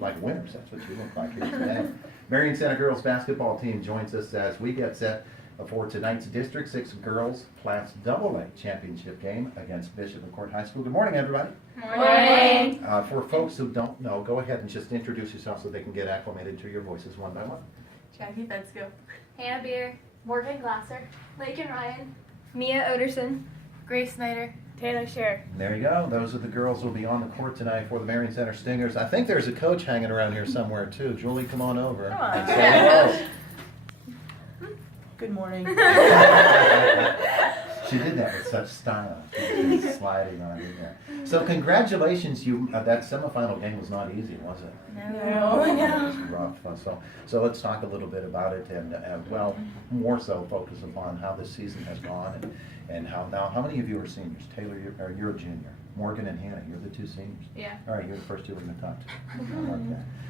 look like winners. That's what you look like here today. Marion Center girls basketball team joins us as we get set for tonight's District 6 Girls Class AA Championship game against Bishop McCort High School. Good morning, everybody. Morning. For folks who don't know, go ahead and just introduce yourself so they can get acclimated to your voices one by one. Jackie Fensko. Hannah Beer. Morgan Glasser. Lakin Ryan. Mia Oderson. Grace Snyder. Taylor Scher. There you go. Those are the girls who will be on the court tonight for the Marion Center Stingers. I think there's a coach hanging around here somewhere, too. Julie, come on over. Come on. And say hello. Good morning. She did that with such style. She was sliding on in there. So congratulations, that semifinal game was not easy, was it? No. It was rough. So let's talk a little bit about it and well, more so focus upon how this season has gone and how many of you are seniors? Taylor, you're a junior. Morgan and Hannah, you're the two seniors. Yeah. All right, you're the first two we're going to talk to. I like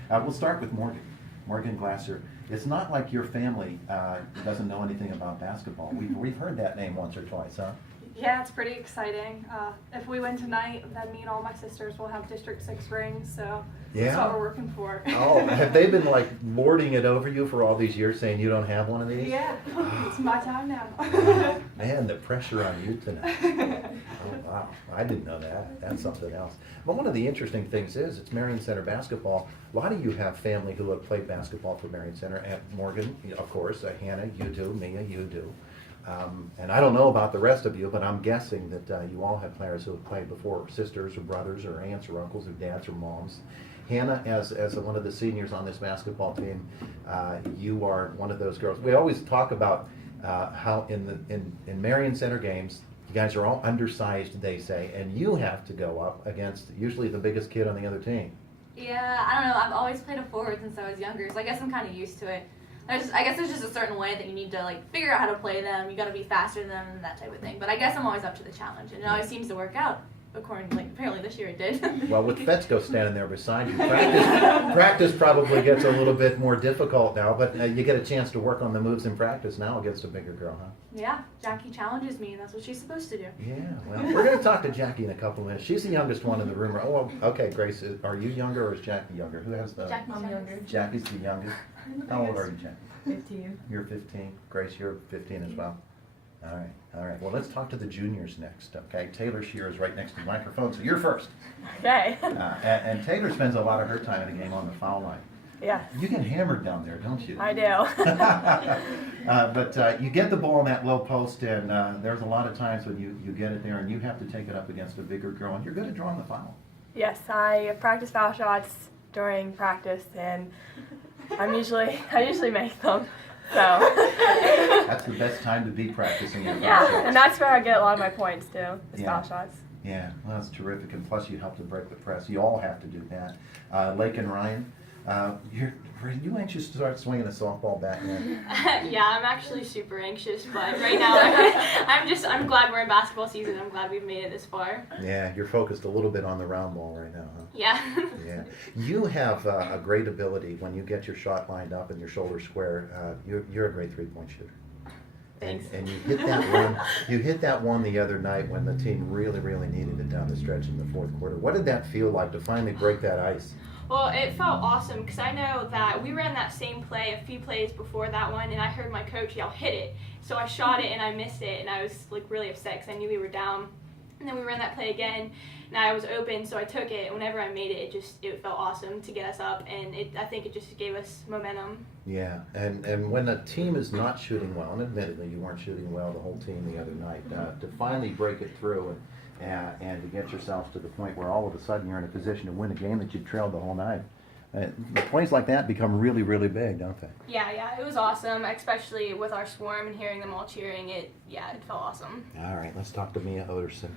that. We'll start with Morgan. Morgan Glasser. It's not like your family doesn't know anything about basketball. We've heard that name once or twice, huh? Yeah, it's pretty exciting. If we win tonight, then me and all my sisters will have District 6 rings, so that's what we're working for. Oh, have they been like lording it over you for all these years saying you don't have one of these? Yeah, it's my time now. Man, the pressure on you tonight. Oh, wow. I didn't know that. That's something else. But one of the interesting things is it's Marion Center basketball. A lot of you have family who have played basketball for Marion Center. And Morgan, of course, Hannah, you do. Mia, you do. And I don't know about the rest of you, but I'm guessing that you all have players who have played before, sisters or brothers or aunts or uncles or dads or moms. Hannah, as one of the seniors on this basketball team, you are one of those girls. We always talk about how in Marion Center games, you guys are all undersized, they say, and you have to go up against usually the biggest kid on the other team. Yeah, I don't know. I've always played a forward since I was younger, so I guess I'm kind of used to it. I guess there's just a certain way that you need to figure out how to play them. You got to be faster than them and that type of thing. But I guess I'm always up to the challenge, and it always seems to work out. Apparently this year it did. Well, with Fetsko standing there beside you, practice probably gets a little bit more difficult now, but you get a chance to work on the moves in practice now against a bigger girl, huh? Yeah, Jackie challenges me, and that's what she's supposed to do. Yeah, well, we're going to talk to Jackie in a couple minutes. She's the youngest one in the room. Oh, well, okay, Grace, are you younger or is Jackie younger? Who has the... Jackie's I'm younger. Jackie's the youngest. How old are you, Jackie? 15. You're 15. Grace, you're 15 as well. All right. Well, let's talk to the juniors next, okay? Taylor Shear is right next to the microphone, so you're first. Okay. And Taylor spends a lot of her time in the game on the foul line. Yeah, You get hammered down there, don't you? I do. But you get the ball in that low post, and there's a lot of times when you get it there, and you have to take it up against a bigger girl, and you're good at drawing the foul. Yes, I practice foul shots during practice, and I usually make them. So. That's the best time to be practicing your foul shots. Yeah, and that's where I get a lot of my points too. Is Yeah. foul shots. Yeah, well, that's terrific, and plus you help to break the press. You all have to do that. Lakin Ryan, are you anxious to start swinging a softball bat yet? Yeah, I'm actually super anxious, but right now I'm glad we're in basketball season. I'm glad we've made it this far. Yeah, you're focused a little bit on the round ball right now, huh? Yeah. Yeah, you have a great ability when you get your shot lined up and your shoulder square. You're a great three-point shooter. Thanks. And you hit that one. You hit that one the other night when the team really, really needed it down the stretch in the fourth quarter. What did that feel like to finally break that ice? Well, it felt awesome because I know that we ran that same play a few plays before that one, and I heard my coach yell, "Hit it!" So I shot it and I missed it, and I was really upset because I knew we were down. And then we ran that play again, and I was open, so I took it. And whenever I made it, it felt awesome to get us up, and I think it just gave us momentum. Yeah, and when a team is not shooting well, and admittedly you weren't shooting well the whole team the other night, to finally break it through and to get yourselves to the point where all of a sudden you're in a position to win a game that you trailed the whole night. The plays like that become really, really big, don't they? Yeah, it was awesome, especially with our swarm and hearing them all cheering. It felt awesome. All right, let's talk to Mia Oderson.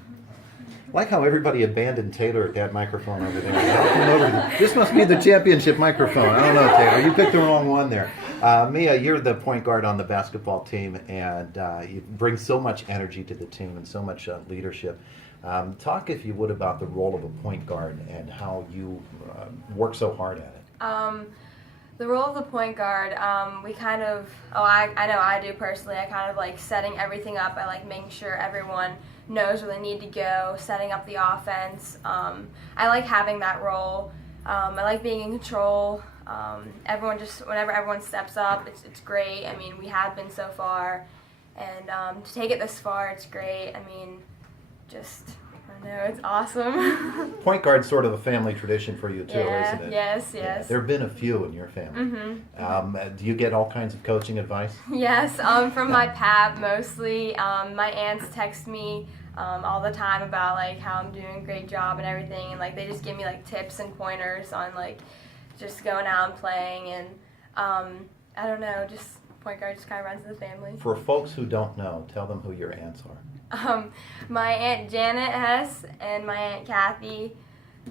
Like how everybody abandoned Taylor at that microphone over there. This must be the championship microphone. I don't know, Taylor. You picked the wrong one there. Mia, you're the point guard on the basketball team, and you bring so much energy to the team and so much leadership. Talk, if you would, about the role of a point guard and how you work so hard at it. The role of the point guard, we kind of, I know I do personally, I kind of like setting everything up. I like making sure everyone knows where they need to go, setting up the offense. I like having that role I like being in control. Whenever everyone steps up, it's great. I mean, we have been so far, and to take it this far, it's great. I mean, I don't know, it's awesome. Point guard's sort of a family tradition for you too, Yeah, isn't it? yes. There have been a few in your family. Do you get all kinds of coaching advice? Yes, from my pap mostly. My aunts text me all the time about like how I'm doing a great job and everything, and like they just give me like tips and pointers on like just going out and playing, and I don't know, just point guard just kind of runs in the family. For folks who don't know, tell them who your aunts are. My Aunt Janet Hess and my Aunt Kathy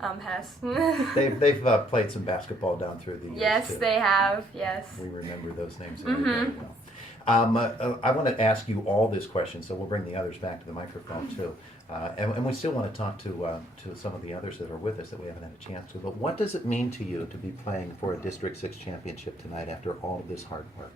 Hess. They've played some basketball down through the years. Yes, too. they have. Yes. We remember those names very well. I want to ask you all this question, so we'll bring the others back to the microphone too. And we still want to talk to some of the others that are with us that we haven't had a chance to. But what does it mean to you to be playing for a District 6 championship tonight after all of this hard work?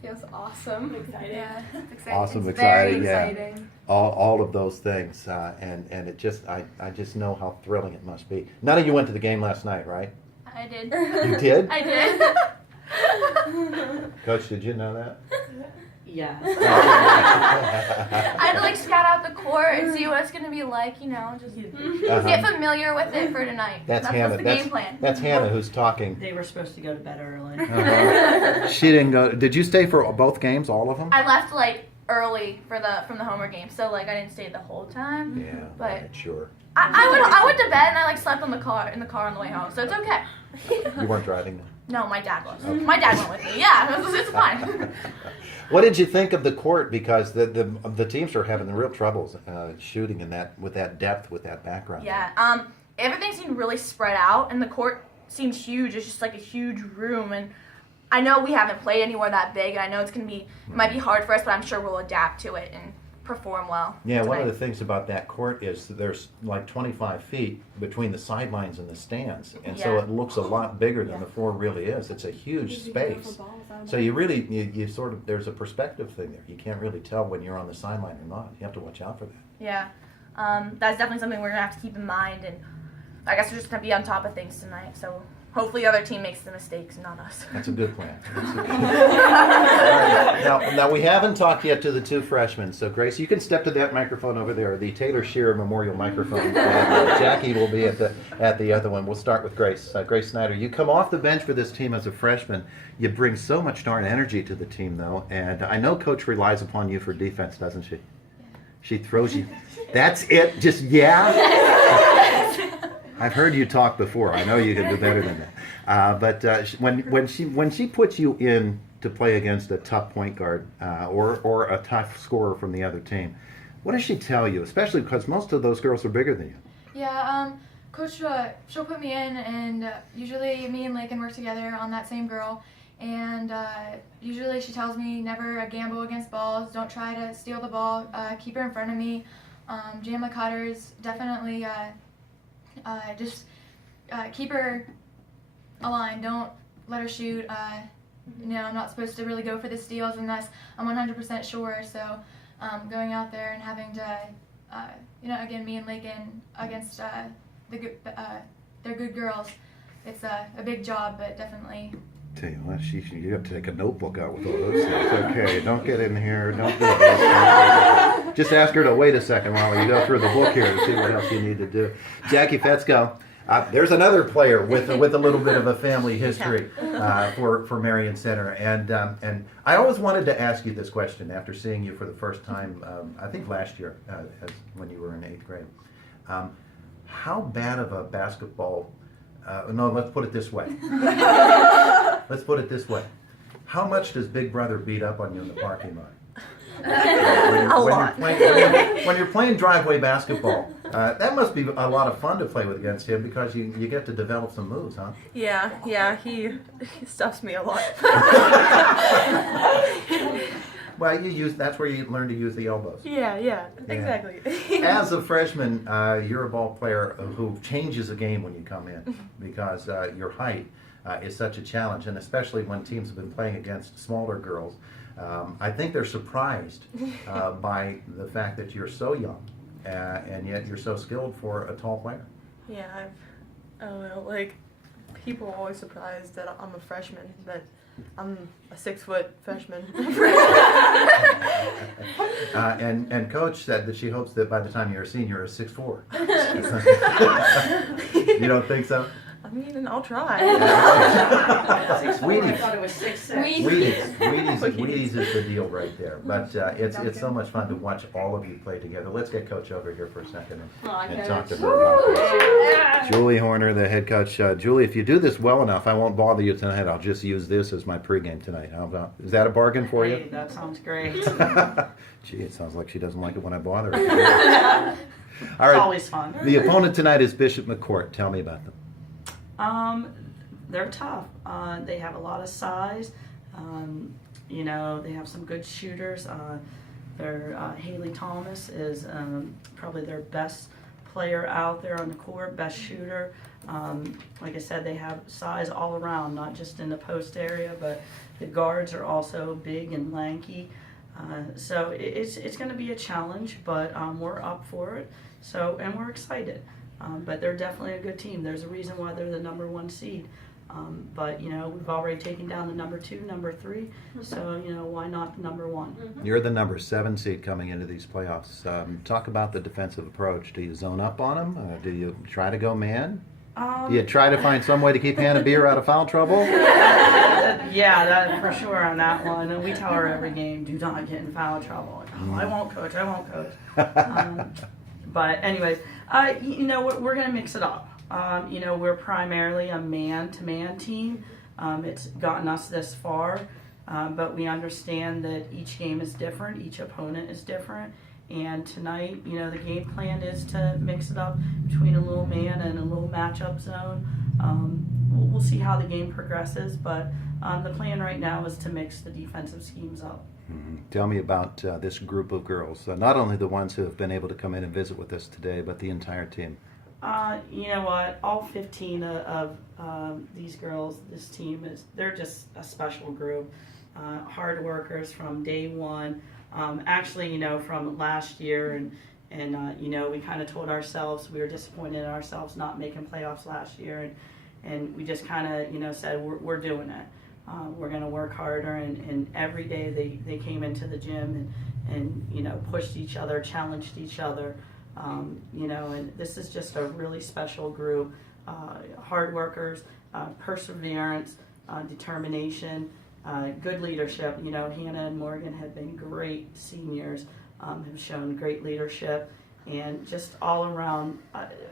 Feels awesome. Exciting. Yeah, it's exciting. Awesome, it's exciting, very yeah. exciting. All of those things, and it just I just know how thrilling it must be. None of you went to the game last night, right? I did. You did? I did. Coach, did you know that? Yeah. I had to like scout out the court and see what it's gonna be like, just get familiar with it for tonight. That's was Hannah. the game plan. That's Hannah who's talking. They were supposed to go to bed early. She didn't go. Did you stay for both games, all of them? I left like early from the homework game, so like I didn't stay the whole time. Yeah, But right, sure. I went to bed and I like slept in the car on the way home, so it's okay. You weren't driving then? No, my dad was. My dad went with me. Yeah, it's fine. What did you think of the court? Because the teams are having real troubles shooting with that depth, with that background. Yeah. Everything seemed really spread out, and the court seemed huge. It's just like a huge room, and I know we haven't played anywhere that big. And I know it might be hard for us, but I'm sure we'll adapt to it and perform well. Yeah, one of tonight. the things about that court is that there's like 25 feet between the sidelines and the stands, and so Yeah. it looks a lot bigger than the floor really is. It's a huge space. So you sort of, there's a perspective thing there. You can't really tell when you're on the sideline or not. You have to watch out for that. Yeah. That's definitely something we're going to have to keep in mind, and I guess we're just going to be on top of things tonight, so hopefully the other team makes the mistakes, not us. That's a good plan. All right. Now we haven't talked yet to the two freshmen. So Grace, you can step to that microphone over there, the Taylor Shearer Memorial microphone. And, Jackie will be at the other one. We'll start with Grace. Grace Snyder, you come off the bench for this team as a freshman. You bring so much darn energy to the team, though, and I know Coach relies upon you for defense, doesn't she? She throws you. That's it. Just I've heard you talk before. I know you can do better than that. But when she puts you in to play against a tough point guard or a tough scorer from the other team, what does she tell you? Especially because most of those girls are bigger than you. Yeah, Coach, she'll put me in, and usually me and Lakin work together on that same girl. And usually she tells me never gamble against balls, don't try to steal the ball, keep her in front of me, jam the cutters, definitely just keep her aligned, don't let her shoot. I'm not supposed to really go for the steals unless I'm 100% sure, so going out there and having to, again, me and Lakin against they're good girls, it's a big job, but definitely. Tell you what, you have to take a notebook out with all those things. Okay, don't get in here. Don't do this. Just ask her to wait a second while you go through the book here to see what else you need to do. Jackie Fetzko, there's another player with a little bit of a family history for Marion Center, and I always wanted to ask you this question after seeing you for the first time. I think last year, when you were in 8th grade. How bad of a basketball? No, let's put it this way. Let's put it this way. How much does Big Brother beat up on you in the parking lot? A lot. When you're playing driveway basketball, that must be a lot of fun to play with against him because you get to develop some moves, huh? Yeah, he stuffs me a lot. Well, that's where you learn to use the elbows. Yeah, exactly. As a freshman, you're a ball player who changes the game when you come in because your height is such a challenge, and especially when teams have been playing against smaller girls. I think they're surprised by the fact that you're so young and yet you're so skilled for a tall player. Yeah, I don't know, like, People are always surprised that I'm a freshman, that I'm a 6-foot freshman. And Coach said that she hopes that by the time you're a senior, you're 6'4". You don't think so? I mean, I'll try. Wheaties. I thought it was 6'6". Wheaties is the deal right there. But it's so much fun to watch all of you play together. Let's get Coach over here for a second and talk to her about this. Julie Horner, the head coach. Julie, if you do this well enough, I won't bother you tonight. I'll just use this as my pregame tonight. How about? Is that a bargain for Hey, you? that sounds great. Gee, it sounds like she doesn't like it when I bother her. All It's right. always fun. The opponent tonight is Bishop McCort. Tell me about them. They're tough. They have a lot of size. They have some good shooters. Haley Thomas is probably their best player out there on the court, best shooter. Like I said, they have size all around, not just in the post area, but the guards are also big and lanky. So it's going to be a challenge, but we're up for it. And we're excited. But they're definitely a good team. There's a reason why they're the number 1 seed. But we've already taken down the number 2, number 3. So why not the number 1? You're the number 7 seed coming into these playoffs. Talk about the defensive approach. Do you zone up on them? Do you try to go man? Do you try to find some way to keep Hannah Beer out of foul trouble? Yeah, that for sure on that one. And we tell her every game, do not get in foul trouble. Like, oh, I won't, coach. I won't, coach. But anyways, we're going to mix it up. We're primarily a man-to-man team. It's gotten us this far, but we understand that each game is different, each opponent is different. And tonight, the game plan is to mix it up between a little man and a little matchup zone. We'll see how the game progresses, but the plan right now is to mix the defensive schemes up. Mm-hmm. Tell me about this group of girls, not only the ones who have been able to come in and visit with us today, but the entire team. You know what? All 15 of these girls, this team, they're just a special group. Hard workers from day one. Actually, from last year, and we kind of told ourselves we were disappointed in ourselves not making playoffs last year, and we just kind of, said we're doing it. We're going to work harder, and every day they came into the gym and pushed each other, challenged each other. And this is just a really special group. Hard workers, perseverance, determination, good leadership. Hannah and Morgan have been great seniors, have shown great leadership, and just all around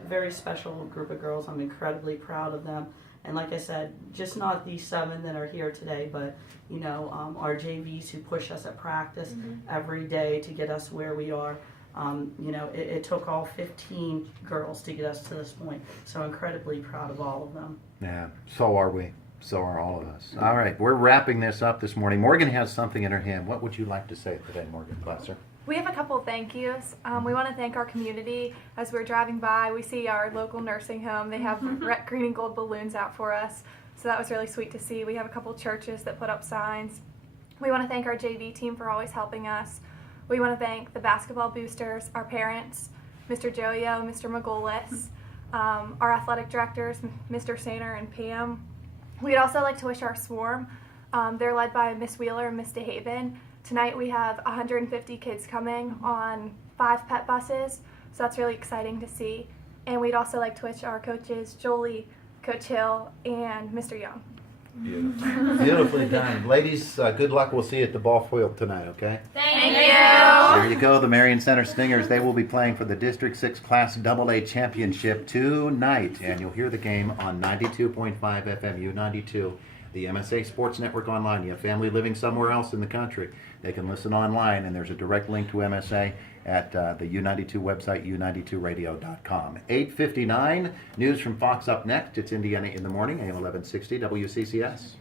very special group of girls. I'm incredibly proud of them. And like I said, just not these 7 that are here today, but our JVs who push us at practice every day to get us where we are. It took all 15 girls to get us to this point. So incredibly proud of all of them. Yeah, so are we. So are all of us. All right, we're wrapping this up this morning. Morgan has something in her hand. What would you like to say today, Morgan Glasser? We have a couple of thank yous. We want to thank our community. As we're driving by, we see our local nursing home. They have red, green, and gold balloons out for us. So that was really sweet to see. We have a couple churches that put up signs. We want to thank our JV team for always helping us. We want to thank the basketball boosters, our parents, Mr. Joyo, Mr. McGolis, our athletic directors, Mr. Sainer and Pam. We'd also like to wish our swarm. They're led by Miss Wheeler and Miss DeHaven. Tonight we have 150 kids coming on 5 pet buses, so that's really exciting to see. And we'd also like to wish our coaches, Jolie, Coach Hill, and Mr. Young. Beautiful. Beautifully done. Ladies, good luck. We'll see you at the ball field tonight, okay? Thank you. There you go, the Marion Center Stingers. They will be playing for the District 6 Class AA Championship tonight, and you'll hear the game on 92.5 FM U92, the MSA Sports Network online. You have family living somewhere else in the country, they can listen online, and there's a direct link to MSA at the U92 website, u92radio.com. 8:59, news from Fox up next. It's Indiana in the Morning, AM 1160 WCCS.